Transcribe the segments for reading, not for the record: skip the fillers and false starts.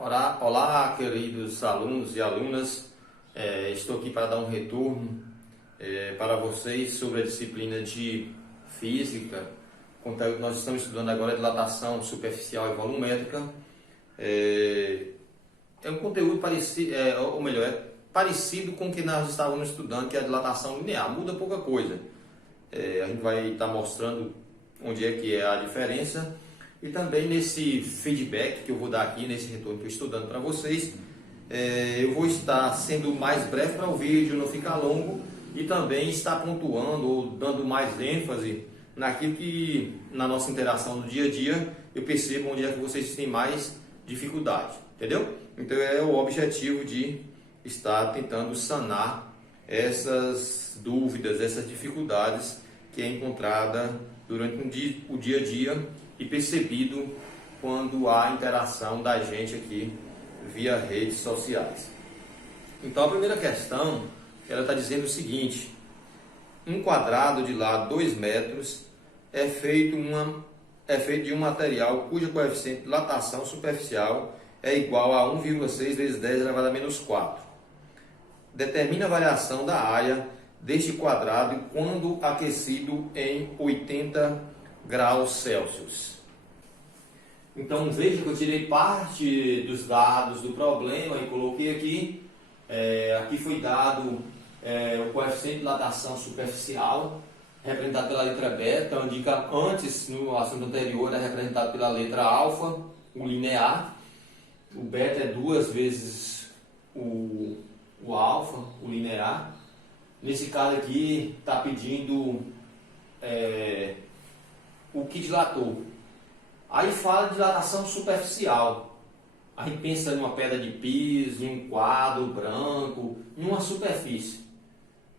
Olá, queridos alunos e alunas. Estou aqui para dar um retorno para vocês sobre a disciplina de Física. O conteúdo que nós estamos estudando agora é dilatação superficial e volumétrica. É um conteúdo parecido, parecido com o que nós estávamos estudando, que é a dilatação linear. Muda pouca coisa. A gente vai estar mostrando onde é que é a diferença. E também nesse feedback que eu vou dar aqui, nesse retorno que eu estou dando para vocês, eu vou estar sendo mais breve para o vídeo não ficar longo e também estar pontuando ou dando mais ênfase naquilo que na nossa interação do dia a dia eu percebo onde é que vocês têm mais dificuldade, entendeu? Então é o objetivo de estar tentando sanar essas dúvidas, essas dificuldades que é encontrada durante o dia a dia e percebido quando há interação da gente aqui via redes sociais. Então a primeira questão, ela está dizendo o seguinte: um quadrado de lado 2 metros é feito de um material cujo coeficiente de dilatação superficial é igual a 1,6 vezes 10 elevado a menos 4. Determina a variação da área deste quadrado quando aquecido em 80 graus Celsius. Então veja que eu tirei parte dos dados do problema e coloquei aqui. Aqui foi dado o coeficiente de dilatação superficial, representado pela letra beta, indica antes, no assunto anterior, é representado pela letra alfa, o linear. O beta é 2 vezes o alfa, o linear. Nesse caso aqui está pedindo o que dilatou. Aí fala de dilatação superficial. A gente pensa em uma pedra de piso, em um quadro branco, em uma superfície.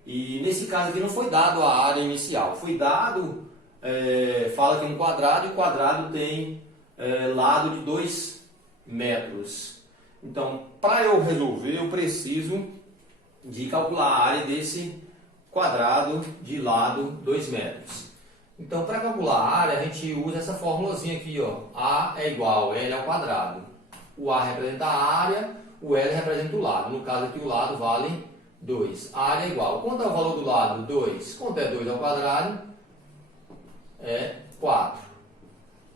E nesse caso aqui não foi dado a área inicial. Foi dado, fala que é um quadrado e o quadrado tem lado de 2 metros. Então, para eu resolver, eu preciso de calcular a área desse quadrado de lado 2 metros. Então, para calcular a área, a gente usa essa formulazinha aqui, ó. A é igual a L ao quadrado. O A representa a área, o L representa o lado. No caso aqui, o lado vale 2. A área é igual. Quanto é o valor do lado? 2. Quanto é 2 ao quadrado? É 4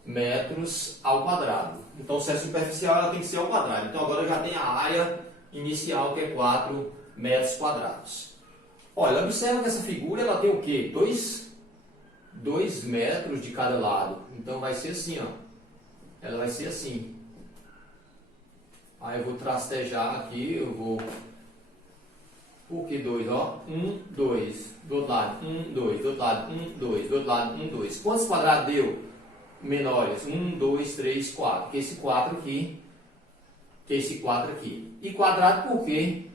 metros ao quadrado. Então, se é superficial, ela tem que ser ao quadrado. Então, agora já tem a área inicial, que é 4 metros quadrados. Olha, observa que essa figura ela tem o quê? 2 metros de cada lado. Então vai ser assim, ó. Ela vai ser assim. Aí eu vou trastejar aqui, eu vou... Por que 2, ó? 1, 2. Do outro lado, 1, 2. Do outro lado, 1, 2. Do outro lado, 1, 2. Quantos quadrados deu? Menores. 1, 2, 3, 4. Que esse 4 aqui. Que esse 4 aqui. E quadrado por quê?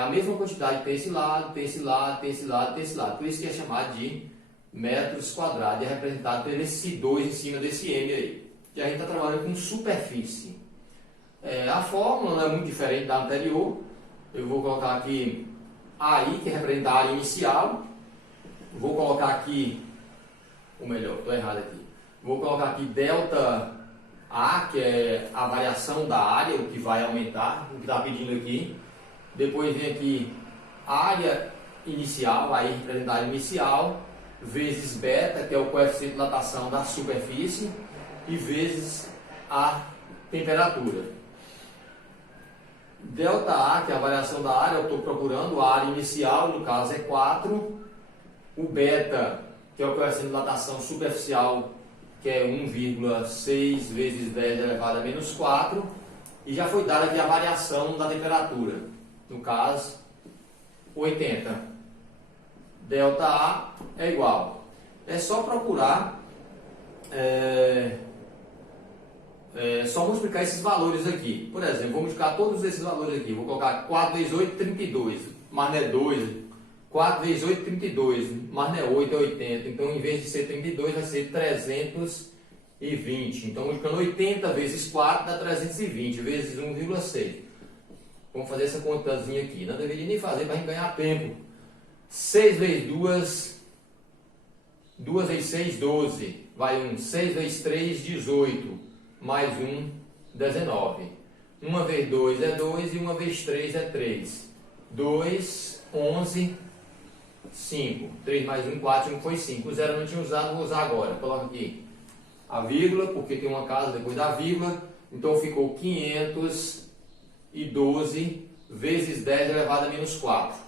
A mesma quantidade tem esse lado, tem esse lado, tem esse lado, tem esse lado. Por isso que é chamado de metros quadrados, é representado por esse 2 em cima desse M aí. E a gente está trabalhando com superfície. A fórmula não é muito diferente da anterior. Eu vou colocar aqui AI, que representa a área inicial. Vou colocar aqui, ou melhor, estou errado aqui. Vou colocar aqui delta A, que é a variação da área, o que vai aumentar, o que está pedindo aqui. Depois vem aqui área inicial, aí representa a área inicial, vezes beta, que é o coeficiente de dilatação da superfície, e vezes a temperatura. Delta A, que é a variação da área, eu estou procurando a área inicial, no caso é 4. O beta, que é o coeficiente de dilatação superficial, que é 1,6 vezes 10 elevado a menos 4. E já foi dada aqui a variação da temperatura, no caso 80. Delta A é igual. É só procurar, só multiplicar esses valores aqui. Por exemplo, vou multiplicar todos esses valores aqui. Vou colocar 4 vezes 8, 32. Mas não é 2. 4 vezes 8, 32. Mas não é 8, é 80. Então, em vez de ser 32, vai ser 320. Então, multiplicando 80 vezes 4 dá 320 vezes 1,6. Vamos fazer essa contazinha aqui. Não deveria nem fazer para a gente ganhar tempo. 6 vezes 2, 2 vezes 6, 12. Vai 1. 6 vezes 3, 18. Mais 1, 19. 1 vezes 2 é 2 e 1 vezes 3 é 3. 2, 11, 5. 3 mais 1, 4, 1 foi 5. O zero eu não tinha usado, vou usar agora. Coloca aqui a vírgula, porque tem uma casa depois da vírgula. Então ficou 512 vezes 10 elevado a menos 4.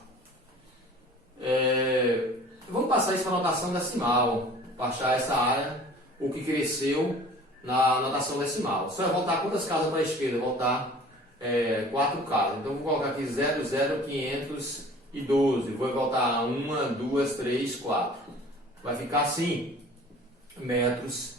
Vamos passar isso para a notação decimal, para achar essa área, o que cresceu na notação decimal. Só vai voltar quantas casas para a esquerda? Voltar 4 casas. Então vou colocar aqui 0, 0, 512. Vou voltar 1, 2, 3, 4. Vai ficar assim, metros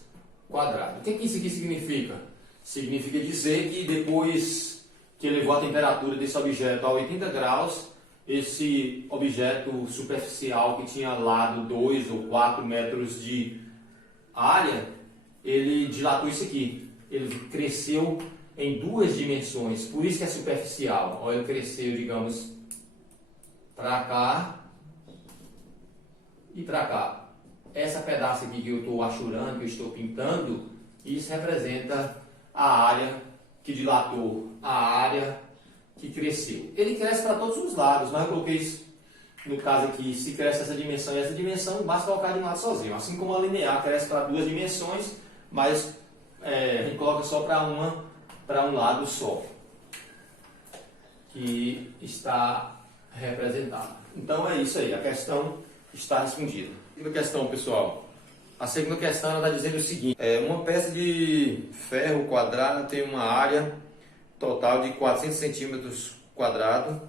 quadrados. O que isso aqui significa? Significa dizer que depois que elevou a temperatura desse objeto a 80 graus, esse objeto superficial que tinha lado 2 ou 4 metros de área, ele dilatou isso aqui. Ele cresceu em 2 dimensões, por isso que é superficial. Olha, ele cresceu, digamos, para cá e para cá. Essa pedaço aqui que eu estou achurando, que eu estou pintando, isso representa a área que dilatou, a área que cresceu. Ele cresce para todos os lados, mas eu coloquei isso, no caso aqui, se cresce essa dimensão e essa dimensão, basta colocar de um lado sozinho. Assim como a linear cresce para 2 dimensões, mas a gente coloca só para um lado só, que está representado. Então é isso aí, a questão está respondida. Segunda questão, pessoal. A segunda questão ela está dizendo o seguinte: uma peça de ferro quadrada tem uma área total de 400 centímetros quadrados.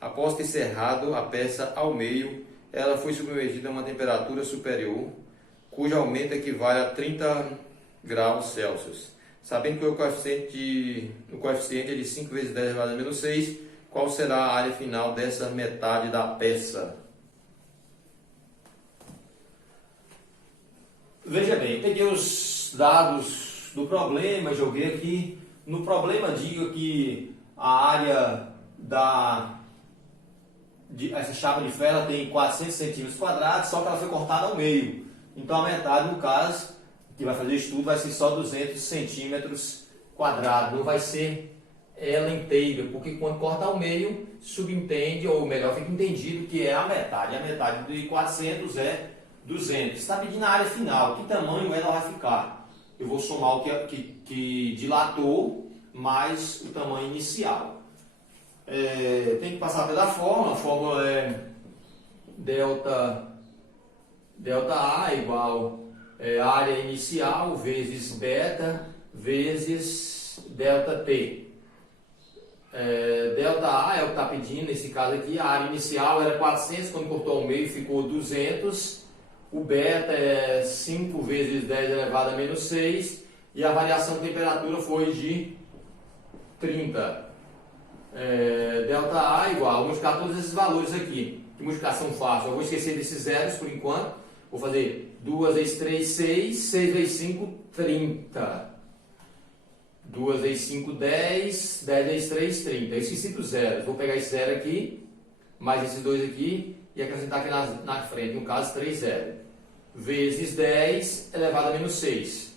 Após ter serrado a peça ao meio, ela foi submetida a uma temperatura superior, cujo aumento equivale a 30 graus Celsius. Sabendo que o coeficiente é de 5 vezes 10 elevado a menos 6, qual será a área final dessa metade da peça? Veja bem, peguei os dados do problema, joguei aqui. No problema diga que a área essa chapa de ferro tem 400 centímetros quadrados, só que ela foi cortada ao meio. Então a metade, no caso, que vai fazer estudo, vai ser só 200 centímetros quadrados. Não vai ser ela inteira, porque quando corta ao meio, subentende, ou melhor, fica entendido que é a metade. A metade de 400 é 200. Está pedindo a área final, que tamanho ela vai ficar. Eu vou somar o que dilatou mais o tamanho inicial. Tem que passar pela fórmula. A fórmula é delta A igual área inicial vezes beta vezes delta T. Delta A é o que está pedindo, nesse caso aqui, a área inicial era 400, quando cortou ao meio ficou 200. O beta é 5 vezes 10 elevado a menos 6. E a variação de temperatura foi de 30. Delta A igual, vou multiplicar todos esses valores aqui. Que multiplicação fácil? Eu vou esquecer desses zeros por enquanto. Vou fazer 2 vezes 3, 6. 6 vezes 5, 30. 2 vezes 5, 10. 10 vezes 3, 30. Eu esqueci dos zeros. Vou pegar esse zero aqui, mais esses dois aqui, e acrescentar aqui na frente, no caso 3 zero. Vezes 10 elevado a menos 6.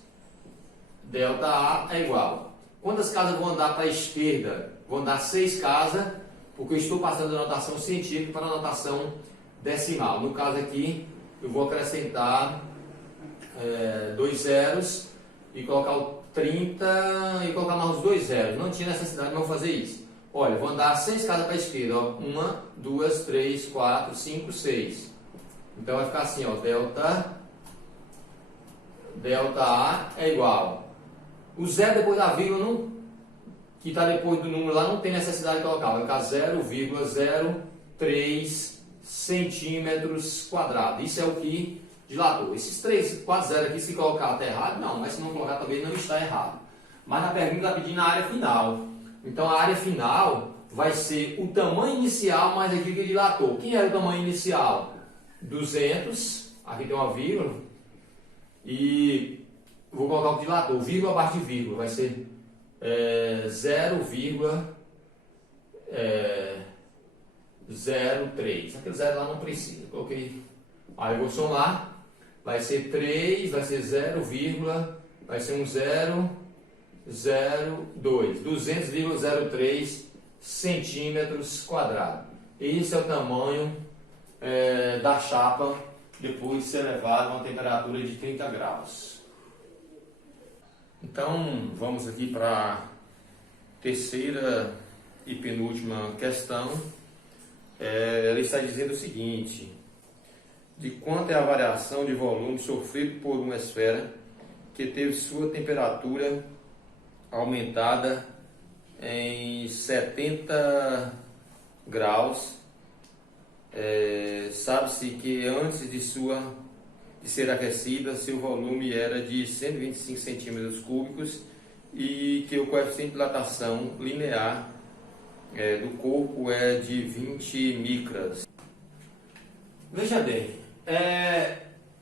Delta A é igual. Quantas casas vão andar para a esquerda? Vou andar 6 casas, porque eu estou passando da notação científica para a notação decimal. No caso aqui, eu vou acrescentar 2 zeros e colocar o 30 e colocar mais os 2 zeros. Não tinha necessidade de não fazer isso. Olha, vou andar 6 casas para a esquerda. 1, 2, 3, 4, 5, 6. Então vai ficar assim, ó, delta A é igual. O zero depois da vírgula, que está depois do número lá, não tem necessidade de colocar. Vai ficar 0,03 centímetros quadrados. Isso é o que dilatou. Esses 4 zeros aqui, se colocar está errado, não. Mas se não colocar também não está errado. Mas na pergunta está pedindo a área final. Então a área final vai ser o tamanho inicial mais aquilo que dilatou. Quem era o tamanho inicial? 200. Aqui tem uma vírgula. E vou colocar o que dilatou. Vírgula abaixo de vírgula. Vai ser 0,03. Aquele zero lá não precisa. Coloquei. Aí eu vou somar. Vai ser 3, vai ser 0, vai ser um 0 200,03 centímetros quadrados. Esse é o tamanho da chapa depois de ser elevado a uma temperatura de 30 graus. Então, vamos aqui para a terceira e penúltima questão. Ela está dizendo o seguinte: de quanto é a variação de volume sofrido por uma esfera que teve sua temperatura aumentada em 70 graus. Sabe-se que antes de ser aquecida, seu volume era de 125 centímetros cúbicos e que o coeficiente de dilatação linear do corpo é de 20 micras. Veja bem,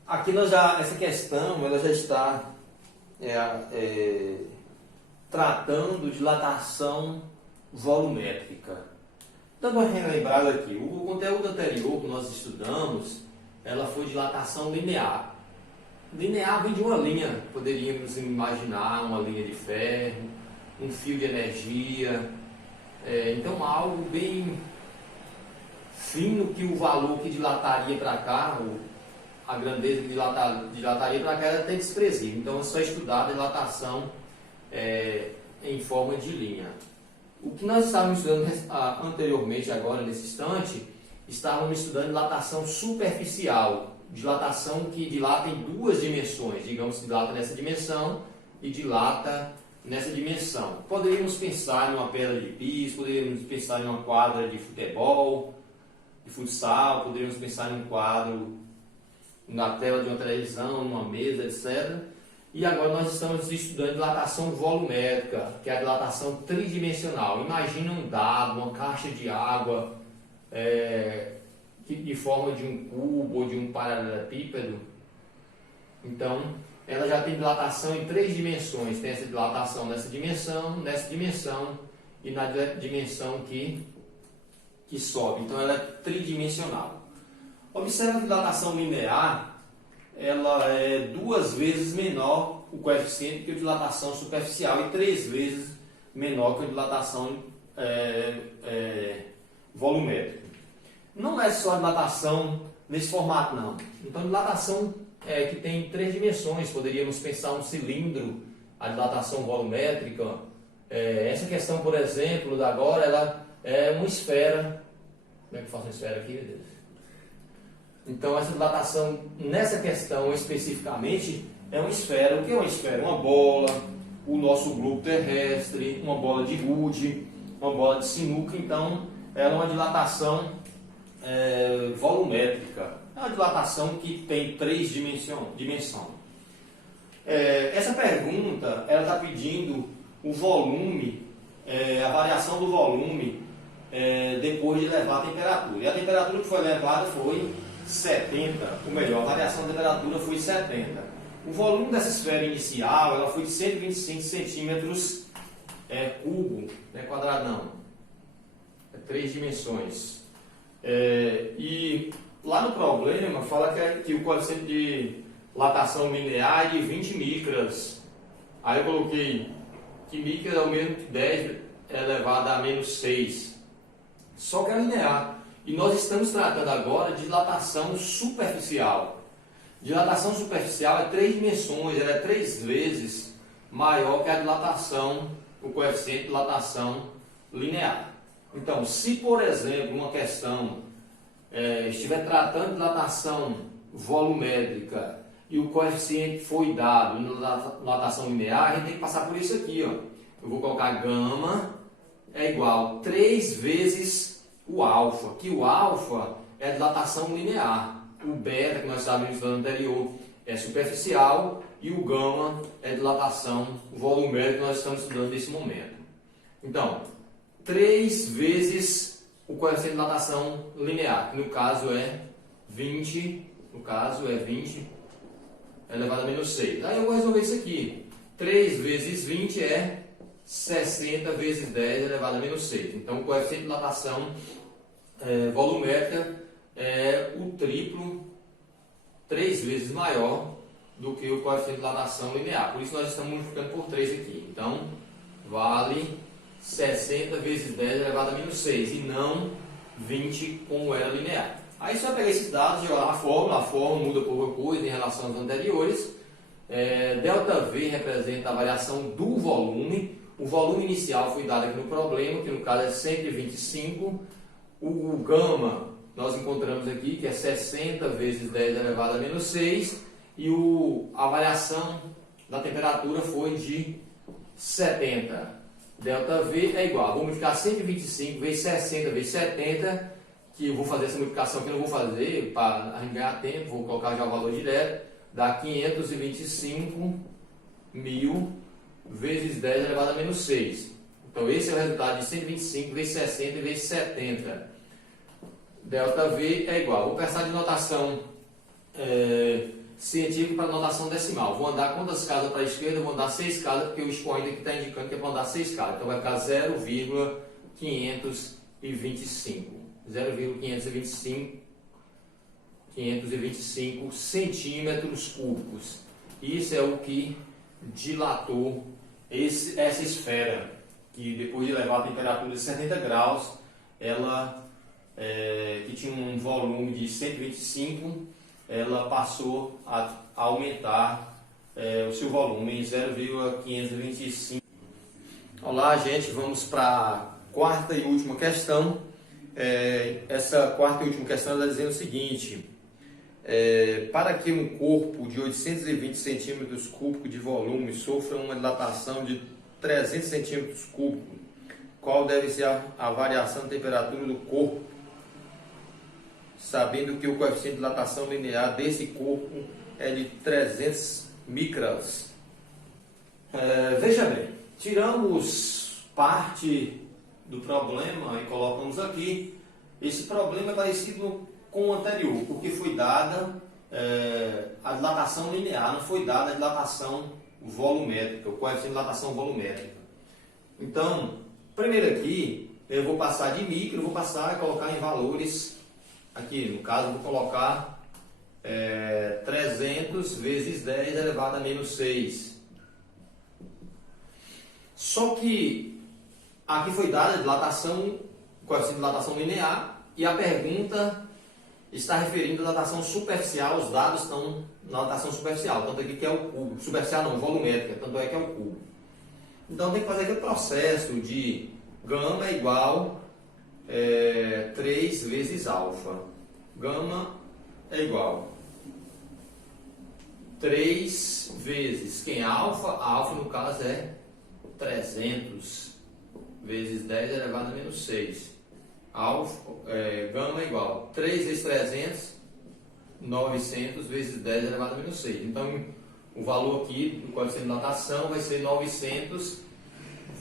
aqui essa questão ela já está tratando de dilatação volumétrica. Dando uma relembrada aqui, o conteúdo anterior que nós estudamos, ela foi dilatação linear. Linear vem de uma linha, poderíamos imaginar uma linha de ferro, um fio de energia, então algo bem fino que o valor que dilataria para cá, a grandeza que dilataria para cá era até desprezível. Então é só estudar a dilatação em forma de linha. O que nós estávamos estudando anteriormente, agora nesse instante, estávamos estudando dilatação superficial, dilatação que dilata em duas dimensões, digamos que dilata nessa dimensão e dilata nessa dimensão. Poderíamos pensar em uma pedra de piso, poderíamos pensar em uma quadra de futebol, de futsal, poderíamos pensar em um quadro na tela de uma televisão, numa mesa, etc. E agora nós estamos estudando dilatação volumétrica, que é a dilatação tridimensional. Imagina um dado, uma caixa de água, de forma de um cubo ou de um paralelepípedo. Então, ela já tem dilatação em três dimensões. Tem essa dilatação nessa dimensão e na dimensão que sobe. Então, ela é tridimensional. Observe a dilatação linear, ela é 2 vezes menor o coeficiente que a dilatação superficial e 3 vezes menor que a dilatação volumétrica. Não é só a dilatação nesse formato, não. Então, a dilatação que tem 3 dimensões, poderíamos pensar um cilindro, a dilatação volumétrica. Essa questão, por exemplo, da agora, ela é uma esfera. Como é que eu faço uma esfera aqui, meu Deus? Então, essa dilatação, nessa questão especificamente, é uma esfera. O que é uma esfera? Uma bola, o nosso globo terrestre, uma bola de gude, uma bola de sinuca. Então, ela é uma dilatação volumétrica. É uma dilatação que tem 3 dimensões. Essa pergunta, ela está pedindo o volume, a variação do volume depois de elevar a temperatura. E a temperatura que foi elevada foi 70, ou melhor, a variação da temperatura foi 70. O volume dessa esfera inicial ela foi de 125 centímetros cubo, quadradão. 3 dimensões. E lá no problema fala que o coeficiente de dilatação linear é de 20 micras. Aí eu coloquei que micras é o mesmo que 10 elevado a menos 6. Só que é linear. E nós estamos tratando agora de dilatação superficial. Dilatação superficial é 3 dimensões, ela é 3 vezes maior que a dilatação, o coeficiente de dilatação linear. Então, se por exemplo uma questão estiver tratando de dilatação volumétrica e o coeficiente foi dado na dilatação linear, a gente tem que passar por isso aqui. Eu vou colocar gama é igual 3 vezes o alfa, que o alfa é a dilatação linear. O beta, que nós sabemos no anterior, é superficial e o gama é dilatação volumétrica que nós estamos estudando nesse momento. Então, 3 vezes o coeficiente de dilatação linear, que no caso é 20, elevado a menos 6. Aí eu vou resolver isso aqui. 3 vezes 20 é 60 vezes 10 elevado a menos 6. Então, o coeficiente de dilatação volumétrica é o triplo, 3 vezes maior do que o coeficiente de dilatação linear. Por isso nós estamos multiplicando por 3 aqui. Então, vale 60 vezes 10 elevado a menos 6 e não 20 como era linear. Aí você vai pegar esses dados, jogar na fórmula, a fórmula muda pouca coisa em relação às anteriores. ΔV representa a variação do volume. O volume inicial foi dado aqui no problema, que no caso é 125. O gama nós encontramos aqui, que é 60 vezes 10 elevado a menos 6. E a variação da temperatura foi de 70. ΔV é igual, vou multiplicar 125 vezes 60 vezes 70, que eu vou fazer essa multiplicação que eu não vou fazer para a gente ganhar tempo, vou colocar já o valor direto, dá 525 mil vezes 10 elevado a menos 6. Então esse é o resultado de 125 vezes 60 vezes 70. ΔV é igual, vou passar de notação científica para notação decimal. Vou andar quantas casas para a esquerda? Vou andar 6 casas, porque o expoente aqui está indicando que é para andar 6 casas. Então vai ficar 0,525. 525 centímetros cúbicos. Isso é o que dilatou essa esfera, que depois de levar a temperatura de 70 graus, ela, que tinha um volume de 125, ela passou a aumentar o seu volume em 0,525. Olá, gente, vamos para a quarta e última questão. Essa quarta e última questão está dizendo o seguinte: para que um corpo de 820 centímetros cúbicos de volume sofra uma dilatação de 300 centímetros cúbicos, qual deve ser a variação de temperatura do corpo, sabendo que o coeficiente de dilatação linear desse corpo é de 300 microns? Veja bem, tiramos parte do problema e colocamos aqui. Esse problema é parecido com o anterior, porque foi dada a dilatação linear, não foi dada a dilatação volumétrica, o coeficiente de dilatação volumétrica. Então, primeiro aqui, eu vou passar de micro, vou passar a colocar em valores. Aqui, no caso, eu vou colocar 300 vezes 10 elevado a menos 6. Só que aqui foi dada a dilatação, coeficiente de dilatação linear, e a pergunta está referindo a dilatação superficial, os dados estão na dilatação superficial, tanto aqui que é o cubo, superficial não, volumétrica, tanto é que é o cubo. Então tem que fazer aquele processo de gama é igual 3 vezes alfa. Gama é igual 3 vezes, quem é alfa? A alfa no caso é 300 vezes 10 elevado a menos 6. Gama é igual 3 vezes 300, 900 vezes 10 elevado a menos 6. Então, o valor aqui do coeficiente de dilatação vai ser 900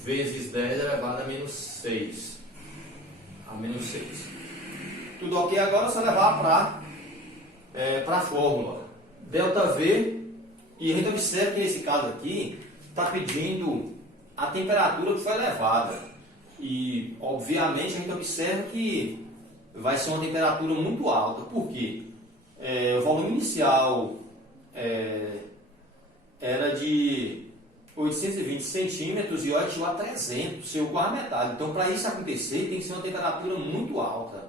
vezes 10 elevado a menos 6. A menos 6. Tudo ok? Agora é só levar para a fórmula. ΔV, e a gente observa que nesse caso aqui, está pedindo a temperatura que foi elevada. E, obviamente, a gente observa que vai ser uma temperatura muito alta. Por quê? O volume inicial era de 820 centímetros e hoje chegou a 300, chegou quase a metade. Então, para isso acontecer, tem que ser uma temperatura muito alta.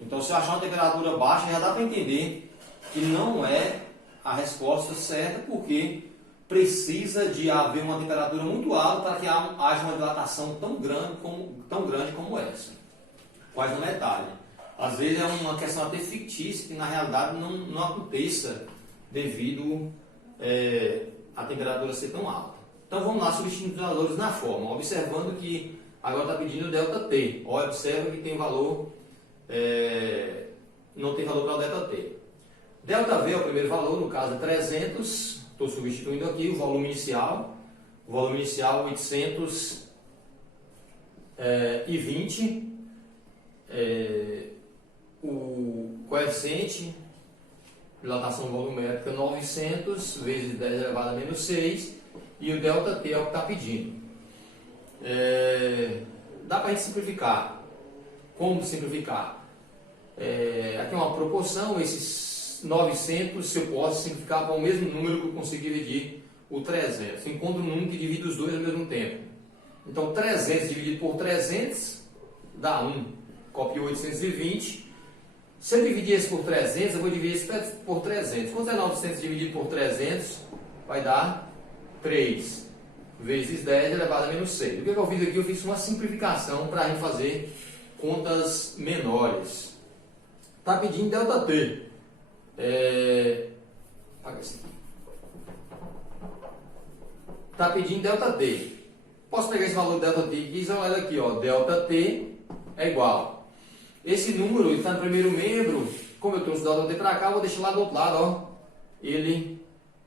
Então, se eu achar uma temperatura baixa, já dá para entender que não é a resposta certa, porque precisa de haver uma temperatura muito alta para que haja uma dilatação tão grande como essa, quase na metade. Às vezes é uma questão até fictícia, que na realidade não aconteça devido a temperatura ser tão alta. Então vamos lá, substituindo os valores na fórmula, observando que agora está pedindo ΔT. Observa que tem valor, não tem valor para o ΔT. ΔV é o primeiro valor, no caso é 300. Estou substituindo aqui o volume inicial. O volume inicial 820. O coeficiente de dilatação volumétrica 900 vezes 10 elevado a menos 6. E o ΔT é o que está pedindo. Dá para a gente simplificar. Como simplificar? Aqui é uma proporção, esses 900, se eu posso simplificar para o mesmo número que eu consigo dividir o 300. Eu encontro um número que divide os dois ao mesmo tempo. Então, 300 dividido por 300 dá 1. Copio 820. Se eu dividir esse por 300, eu vou dividir esse por 300. Quanto é 900 dividido por 300? Vai dar 3 vezes 10 elevado a menos 6. O que eu fiz aqui? Eu fiz uma simplificação para a gente fazer contas menores. Está pedindo ΔT. Apaga esse aqui. Está pedindo ΔT. Posso pegar esse valor ΔT aqui e olha aqui, ó, ΔT é igual. Esse número está no primeiro membro, como eu trouxe o ΔT para cá, eu vou deixar lá do outro lado, ó, ele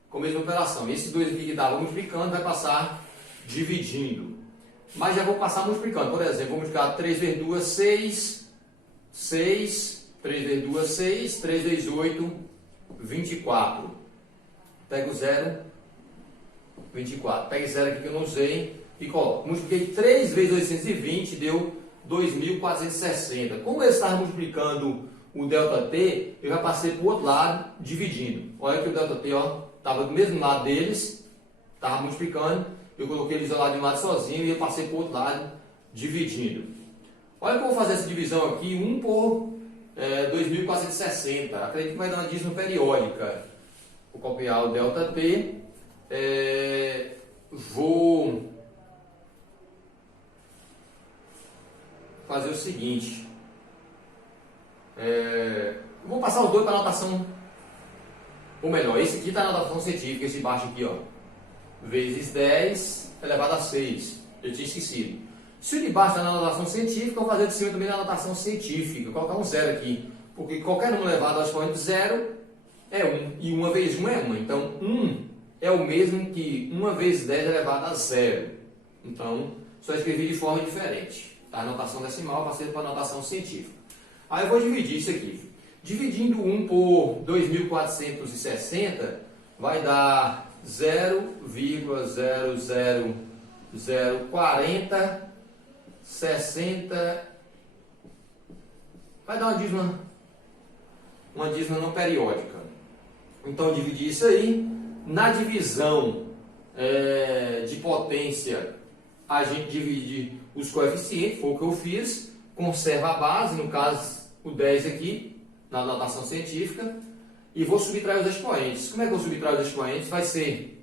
com a mesma operação. Esse 2 aqui que estava multiplicando vai passar dividindo. Mas já vou passar multiplicando. Por exemplo, vou multiplicar 3 vezes 2, 6, 6, 3 vezes 2, 6, 3 vezes 8, 24. Pego o 0, 24. Pego 0 aqui que eu não usei e coloco. Multipliquei 3 vezes 820, deu 2.460. Como eu estava multiplicando o ΔT, eu já passei para o outro lado, dividindo. Olha que o ΔT estava do mesmo lado deles, estava multiplicando, eu coloquei eles lá de um lado sozinho e eu passei para o outro lado, dividindo. Olha que eu vou fazer essa divisão aqui, 1 por 2.460. Acredito que vai dar uma dízima periódica. Vou copiar o ΔT, vou fazer o seguinte, vou passar os dois para a notação, ou melhor, esse aqui está na notação científica, esse baixo aqui, ó, vezes 10 elevado a 6, eu tinha esquecido. Se o de baixo está na notação científica, eu vou fazer de cima também na notação científica, vou colocar um 0 aqui, porque qualquer número elevado ao expoente 0 é 1, e 1 vezes 1 é 1, então 1 é o mesmo que 1 vezes 10 elevado a 0, então só escrevi de forma diferente. Tá? A notação decimal, passei para a notação científica. Aí eu vou dividir isso aqui. Dividindo 1 por 2.460 vai dar 0,00040, 60. Vai dar uma dízima não periódica. Então eu dividi isso aí. Na divisão de potência, a gente divide os coeficientes, foi o que eu fiz, conserva a base, no caso o 10 aqui, na notação científica, e vou subtrair os expoentes. Como é que eu subtraio os expoentes? Vai ser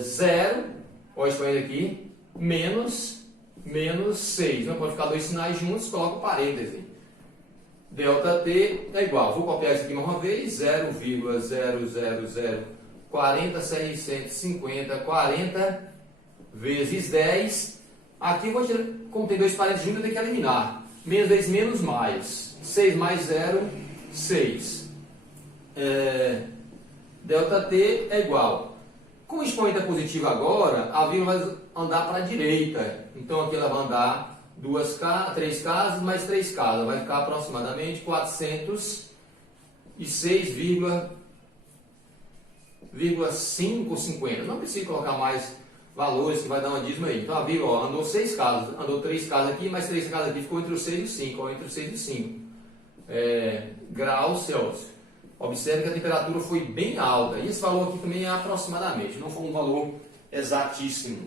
0, olha o expoente aqui, menos 6. Não pode ficar dois sinais juntos, coloco parêntese. ΔT é igual, vou copiar isso aqui mais uma vez, 0,00040, 650, 40 vezes 10. Aqui eu vou tirar, como tem dois parênteses juntos, eu tenho que eliminar. Menos vezes menos mais. 6 mais 0, 6. ΔT é igual. Como o expoente é positivo agora, a vírgula vai andar para a direita. Então aqui ela vai andar 3 casas mais 3 casas. Vai ficar aproximadamente 406,550. Não precisa colocar mais valores que vai dar uma dízima aí. Então a vírgula andou 6 casas, andou 3 casas aqui, mais 3 casas aqui, ficou entre os 6 e os 5, entre os 6 e os 5 graus Celsius. Observe que a temperatura foi bem alta, e esse valor aqui também é aproximadamente, não foi um valor exatíssimo.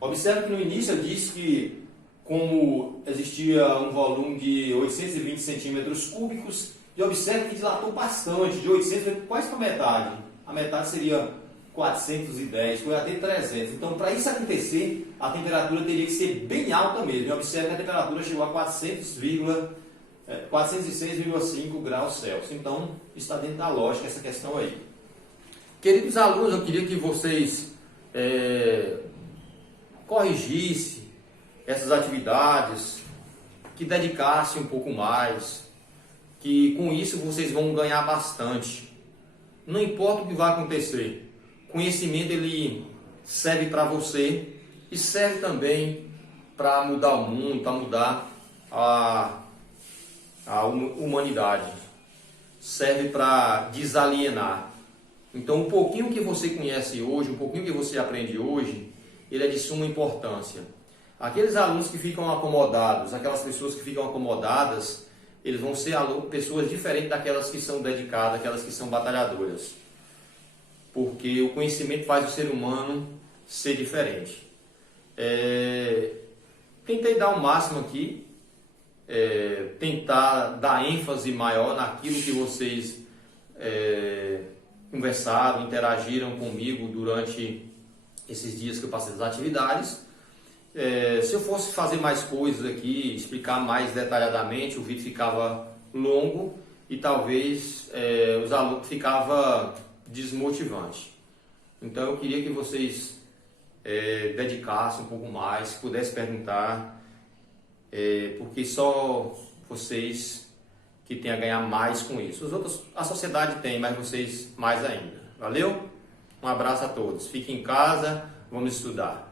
Observe que no início eu disse que, como existia um volume de 820 centímetros cúbicos, e observe que dilatou bastante, de 800 foi quase para metade. A metade seria 410, foi até 300. Então, para isso acontecer, a temperatura teria que ser bem alta mesmo. E observe que a temperatura chegou a 406,5 graus Celsius. Então, está dentro da lógica essa questão aí. Queridos alunos, eu queria que vocês corrigissem essas atividades, que dedicassem um pouco mais, que com isso vocês vão ganhar bastante. Não importa o que vai acontecer. Conhecimento ele serve para você e serve também para mudar o mundo, para mudar a humanidade. Serve para desalienar. Então, um pouquinho que você conhece hoje, um pouquinho que você aprende hoje, ele é de suma importância. Aqueles alunos que ficam acomodados, aquelas pessoas que ficam acomodadas, eles vão ser pessoas diferentes daquelas que são dedicadas, aquelas que são batalhadoras. Porque o conhecimento faz o ser humano ser diferente. Tentei dar o máximo aqui, tentar dar ênfase maior naquilo que vocês conversaram, interagiram comigo durante esses dias que eu passei das atividades. Se eu fosse fazer mais coisas aqui, explicar mais detalhadamente, o vídeo ficava longo e talvez os alunos ficava desmotivante. Então eu queria que vocês dedicassem um pouco mais, pudessem perguntar, porque só vocês que têm a ganhar mais com isso. Os outros, a sociedade tem, mas vocês mais ainda. Valeu? Um abraço a todos. Fiquem em casa, vamos estudar.